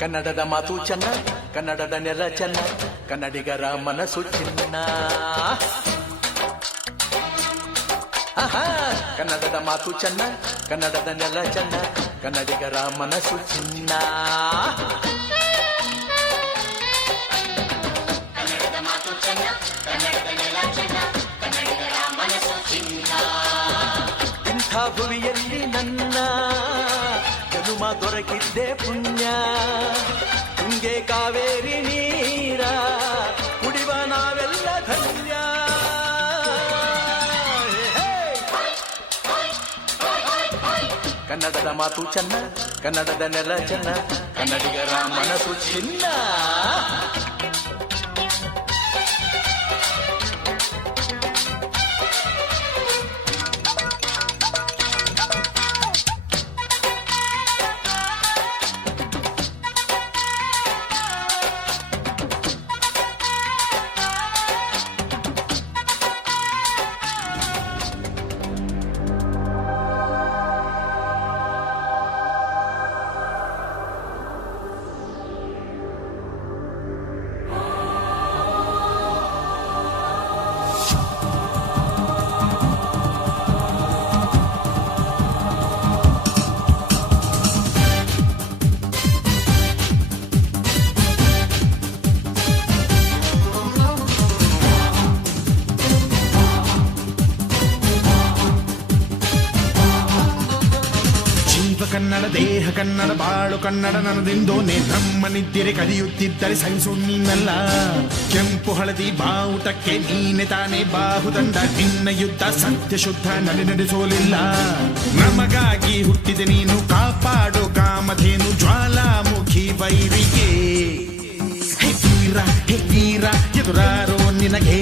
ಕನ್ನಡದ ಮಾತು ಚೆನ್ನ, ಕನ್ನಡದ ನೆಲ ಚೆನ್ನ, ಕನ್ನಡಿಗರ ಮನಸ್ಸು ಚಿನ್ನ. ಕನ್ನಡದ ಮಾತು ಚೆನ್ನ, ಕನ್ನಡದ ನೆಲ ಚೆನ್ನ, ಕನ್ನಡಿಗರ ಮನಸ್ಸು ಚಿನ್ನ. ಕನ್ನಡದ ಮಾತು ಚೆನ್ನ, ಕನ್ನಡದ ನೆಲ ಚೆನ್ನ, ಕನ್ನಡಿಗರ ಮನಸ್ಸು ಚಿನ್ನ. ಇಂಥ ಭುವಿಯಲ್ಲಿ ನನ್ನ ಜನುಮ ದೊರಕಿದ್ದೆ ಪುಣ್ಯ. ತುಂಗೆ ಕಾವೇರಿ ನೀರ ಕುಡಿವ ನಾವೆಲ್ಲ ಧನ್ಯ. ಕನ್ನಡದ ಮಾತು ಚೆನ್ನ, ಕನ್ನಡದ ನೆಲ ಚೆನ್ನ, ಕನ್ನಡಿಗರ ಮನಸ್ಸು ಚಿನ್ನ. ಕನ್ನಡ ದೇಹ ಕನ್ನಡ ಬಾಳು ಕನ್ನಡ ನನ್ನದಿಂದೋನೆ ಬ್ರಹ್ಮನಿದ್ದಿರೆ ಕಲಿಯುತ್ತಿದ್ದರೆ ಸಹಿಸು ನೀನಲ್ಲ. ಕೆಂಪು ಹಳದಿ ಬಾವುಟಕ್ಕೆ ನೀನೆ ತಾನೇ ಬಾಹುದಂಡ. ನಿನ್ನ ಯುದ್ಧ ಸತ್ಯ ಶುದ್ಧ ನಡೆಸೋಲಿಲ್ಲ. ನಮಗಾಗಿ ಹುಟ್ಟಿದೆ ನೀನು ಕಾಪಾಡು ಕಾಮಧೇನು ಜ್ವಾಲಾಮುಖಿ ವೈರಿಗೆ. ಹೇ ವೀರ ಎದುರಾರೋ ನಿನಗೆ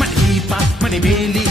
ಮಣೀಪ ಮಣಿಬೇಲಿ